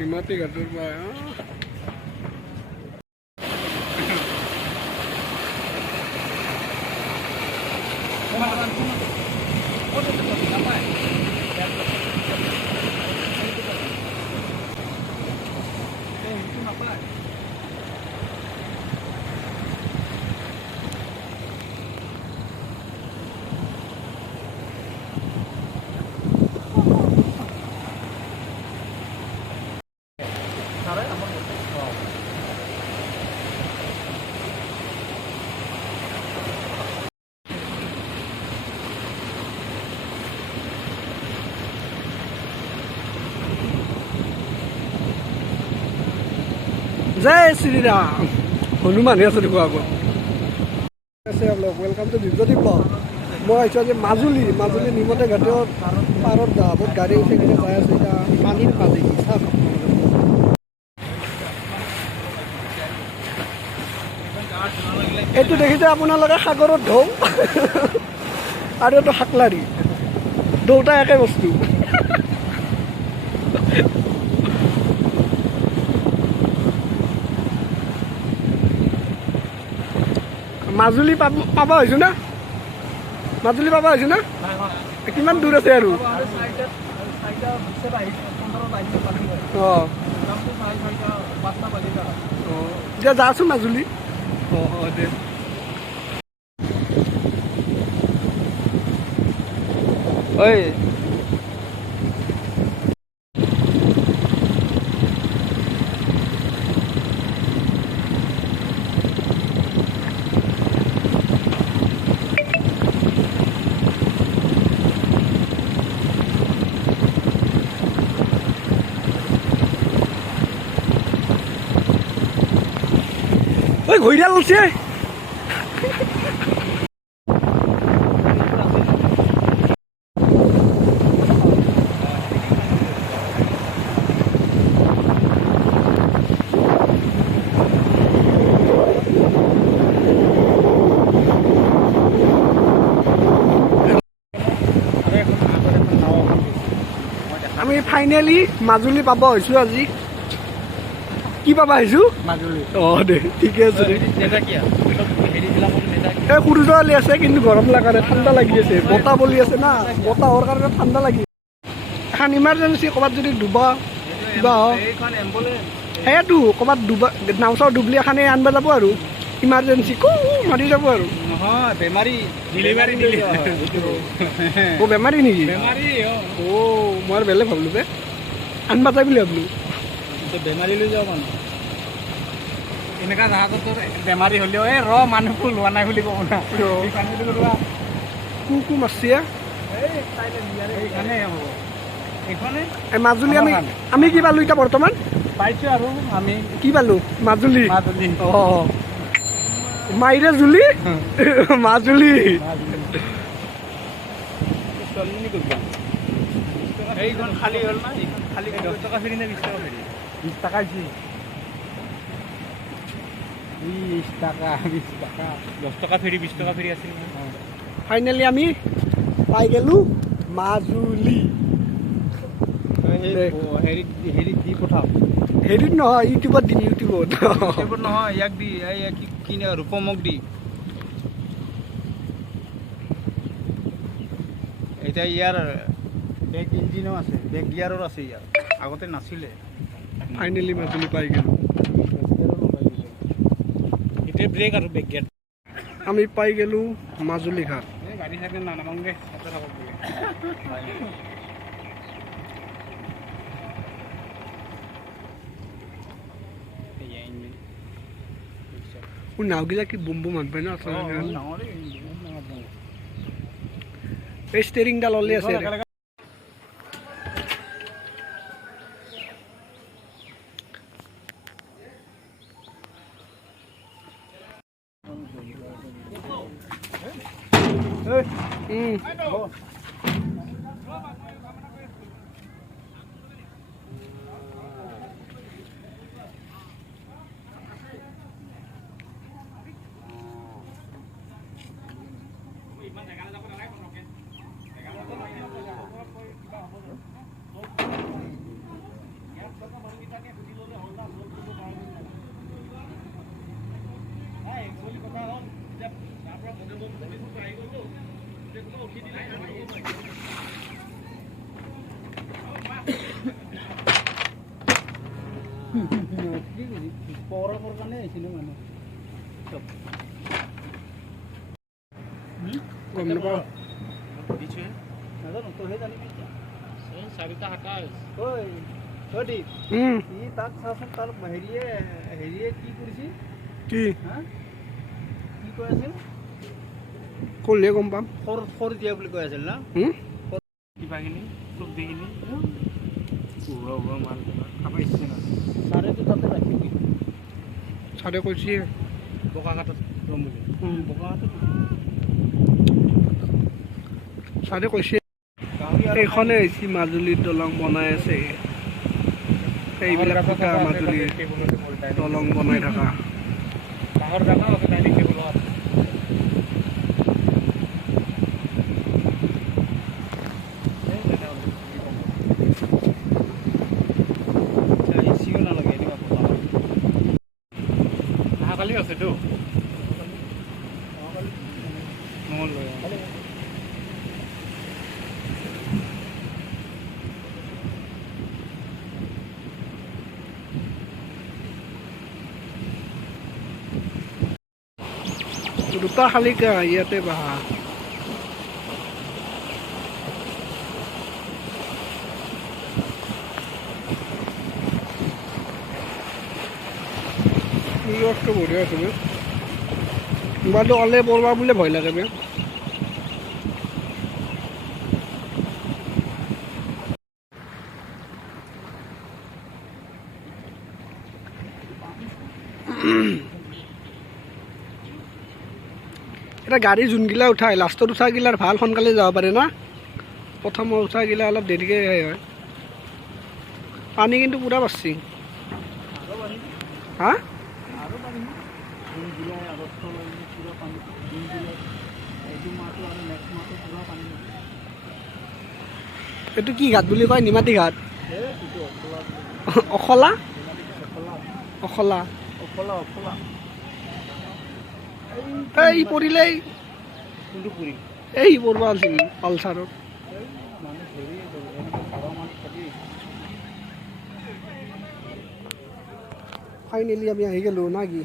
নিমাতী ঘাটৰ পৰা जय श्री राम हनुमान আছে দেখো আগত আছে blog welcome to Dibyadeep blog মই আইছো যে মাজুলী নিমতে ঘাটৰ পাৰত বহুত গাড়ী উঠি কিনে যাই আছে এটা পানীৰ পানী চাপ এইটো দেখিছে আপোনালোকে সাগৰত ঢৌ আৰু এইটো হাকলাৰী দুটা একে বস্তু মাজুলী পাবা হৈছো না মাজুলী পাবা হৈছো না কিমান দূৰ আছে আৰু এতিয়া যাচোন মাজুলী দে ঐ ঐ ঘড়িয়াল উঠছে আমি ফাইনেলি মাজুলী পাব হৈছো আজি কি পাবা আহিছো মাজুলী দে ঠিকে আছে এই সূৰ্যৱালী আছে কিন্তু গৰম লগা নাই ঠাণ্ডা লাগি আছে বতাহ বলি আছে না বতাহৰ কাৰণে ঠাণ্ডা লাগি এখন ইমাৰ্জেঞ্চি ক'ৰবাত যদি ডুবা কিবা সেইটো ক'ৰবাত ডুবা নাও চাও ডুবলি এখানে আনব যাব আৰু ইমাৰ্জেঞ্চি মাৰি যাব আৰু নহয় বেমাৰী ডেলিভাৰী অ' বেমাৰী নেকি মই আৰু বেলেগ ভাবিলো বে আনবা যায় বুলি ভাবিলো বেমাৰী লৈ যাওঁ মানুহ এনেকুৱা জাহাজত বেমাৰী হ'লেও এই মানুহবোৰ লোৱা নাই বুলি ক'ব না কু মাছছি মাজুলী আমি কি পালো এতিয়া বৰ্তমান পাইছোঁ আৰু আমি কি পালো মাজুলী অঁ মাইৰে জুলি মাজুলী এইখন খালী হ'ল না এইখন খালী 10 টকা ফেৰি নে 20 টকা ফেৰি 20 টকা হৈছে 20 টকা 10 টকা ফেৰি 20 টকা ফেৰি আছিল ফাইনেলি আমি পাই গেলো মাজুলী হেৰিত দি পঠাম হেৰিত নহয় ইউটিউবত দিম ইউটিউবত নহয় ইয়াক দি কিনে ৰূপমক দি এতিয়া ইয়াৰ বেক ইঞ্জিনো আছে বেক গিয়াৰৰ আছে ইয়াৰ আগতে নাছিলে ফাইনেলি মাজুলী পাই গেলো এতিয়া ব্ৰেক আৰু বেক গিয়াৰ আমি পাই গেলো মাজুলী ঘাট গাড়ী চাইকে নানামংগে এটা থাকক বোলে নাওগিলা কি বুম বুম আনপাই না এই ষ্টেৰিংডাল অলি আছে পৰৰ কাৰণে আহিছিলোঁ মানুহ চব গম নাপাওঁ নাজানো তইহে জানিবি এতিয়া 4:27 ঐ দীপ ই তাক চাচোন তাৰ হেৰিয়ে কি কৰিছে কি হা কি কৈ আছিল ক'লে গম পাম সৰ দিয়া বুলি কৈ আছিল না কিবাখিনি চব্জিখিনি উৰা মাল খাব ইচ্ছে না চাৰেটো তাতে ৰাখিবি চাৰে কৈছে বোকাঘাটত ল'ম বুলি বোকাঘাটত চাৰে কৈছে এইখনে হৈছে মাজুলীৰ দলং বনাই আছে এইবিলাক ফুটা মাজুলীৰ দলং বনাই থকা ডাঙৰ জানা আছে ডাইনিং টেবুলত কালি আছেতো দুটা শালিকা ইয়াতে বাহা বস্তু বঢ়িয়া আছে মোবাইলটো অলে পৰবা বুলিয়ে ভয় লাগে বে এটা গাড়ী যোনগিলা উঠাই লাষ্টত উঠাগিলাৰ ভাল সোনকালে যাব পাৰে না প্ৰথমৰ উঠাগিলা অলপ দেৰিকৈ হয় পানী কিন্তু পূৰা বাঢ়ছি হা এইটো কি ঘাট বুলি কয় নিমাতী ঘাট অখলা অখলা এই পৰিলেই এই পৰবা আছিল পালচাৰত ফাইনেলি আমি আহি গ'লো না কি